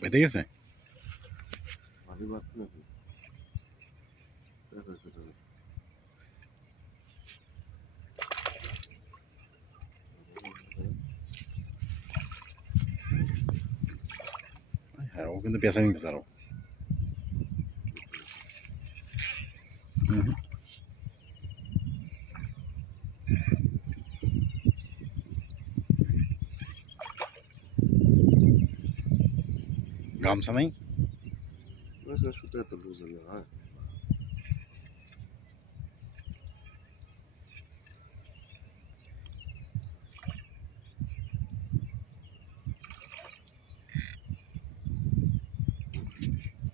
বেঁধে গেছে হ্যাঁ ও কিন্তু পেঁচা নিতেছে আরো গামছা নাই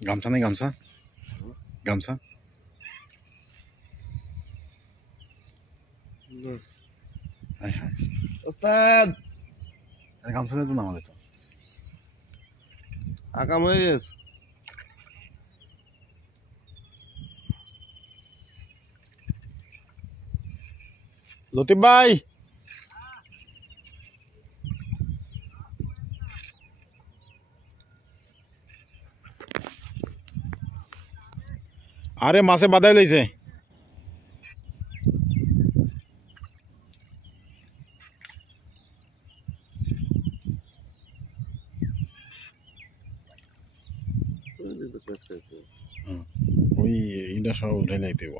গামছা নাই গামছা গামছা হ্যাঁ হ্যাঁ ওস্তাদ গামছা দেবো না আমাদের তো আকাম হয়ে গেছে লতিফ ভাই আরে মাছে বাদাই লইছে ওই এটা সব উঠে যাইতে হইব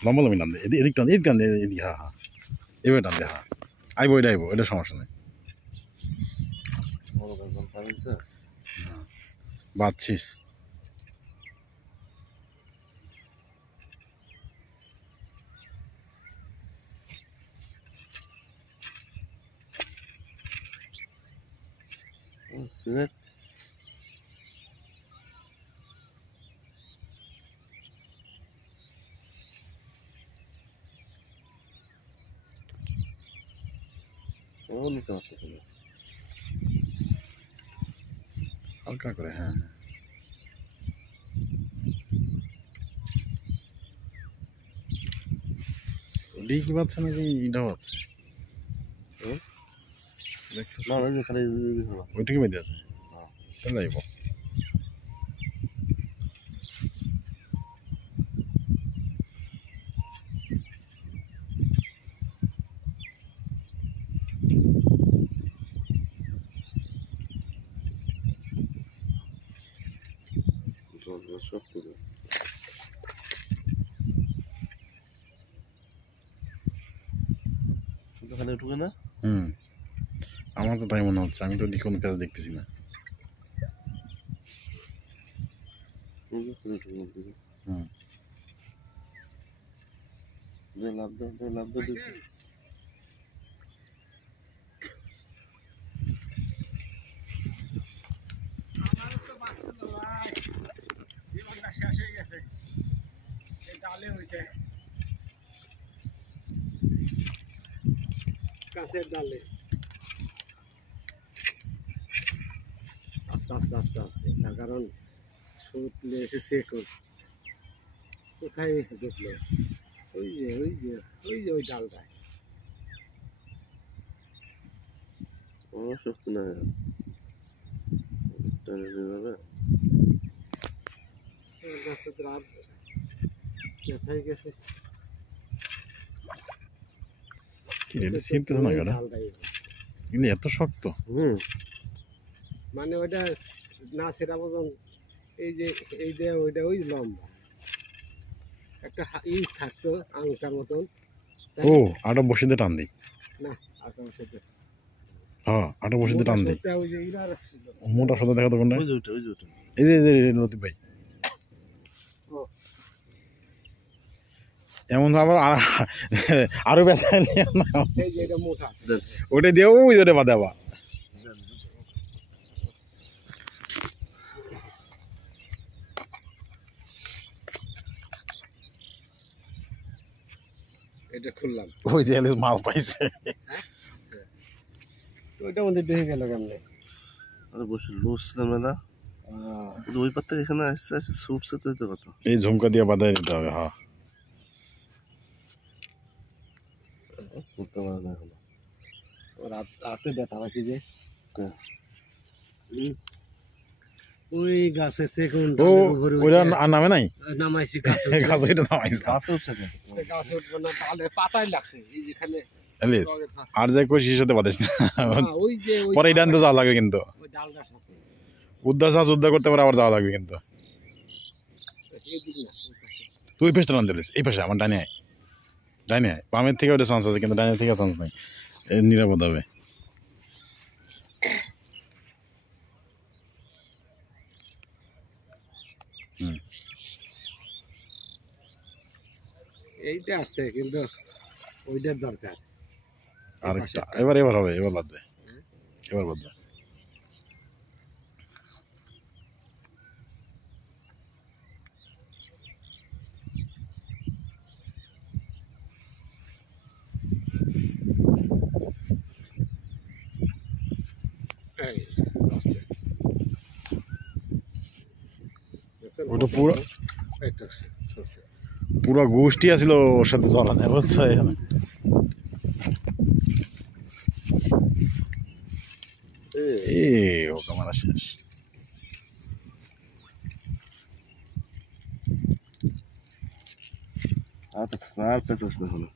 লম্বা টান দে এদিক টান এদিক টান দে এদিক হ্যাঁ হ্যাঁ এবার টান দে হ্যাঁ আইব এটা আইব এটা সমস্যা নেই বাঁধছিস হালকা করে হ্যাঁ ডিকি পাচ্ছে নাকি এটাও আছে ওইটাকে বেঁধে আছে তাহলে যাইব ঢুকে না আমার তো তাই মনে হচ্ছে আমি তো কোনো কাজ দেখতেছি না গাছের ডালে আস্তে আস্তে আস্তে আস্তে তার কারণ সুতলে এসেছে কোথায় ঢুকলো ওই যে ওই যে ওই যে ওই ডালটায় শক্তি না গাছে রাত কোথায় গেছে ছিঁড়তেছে না কেন কিন্তু এত শক্ত মানে ওইটা না সেটা পর্যন্ত এই যে ওইটা ওই লম্বা একটা ই থাকতো আংটার মতন ও আটা বসিতে টান দিই না আটা বসিতে হ্যাঁ আটা বসিতে টান দিই ওই যে ইনার মোটা সোজা দেখা তো কোনটা এই যে লতিফ ভাই এমন আবার আরো বেচা ওটা দিয়েও ওই ওটা বাদে আবার এটা খুললাম ওই যে মাল পাইছে ওইটা মধ্যে দেখে গেল কেমনে বসে লুজ না ওই পার থেকে এখানে আসছে আসে ছুটছে তো কত এই ঝুমকা দিয়ে বাঁধাই দিতে হবে। হ্যাঁ করতে পারে না এখনো রাতে ব্যথা পাচ্ছি যে কে? ওই গাছের থেকে ও ওইটা আর নামে নাই নামাইছি গাছে গাছ এটা নামাইছে গাছে উঠছে কেন? গাছে উঠবে না তাহলে পাতায় লাগছে এই যেখানে এলি আর যাই কইছিস সাথে বাঁধাইস না ওই যে পরে এই ডানতে যাওয়া লাগবে কিন্তু ওই ডালটার সাথে উদ্ধার চাষ উদ্ধার করতে পারে আবার যাওয়া লাগবে কিন্তু এইদিকে না তুই পেছটা টান দিলিস এই পাশে আমার ডানে আয় ডানে আয় বামের থেকে ওটা চান্স আছে কিন্তু ডানের থেকে চান্স নাই নিরাপদ হবে এইটা আসছে কিন্তু ওইটার দরকার আর এবার হবে এবার বাদবে এবার বাদবে এই আসছে ওটা পুরো এইটা আসছে পুরো গোষ্ঠী আসছিল ওর সাথে চলা নেই বুঝছো এখানে এ ও কামারা শেষ আর পেছাস না এখনো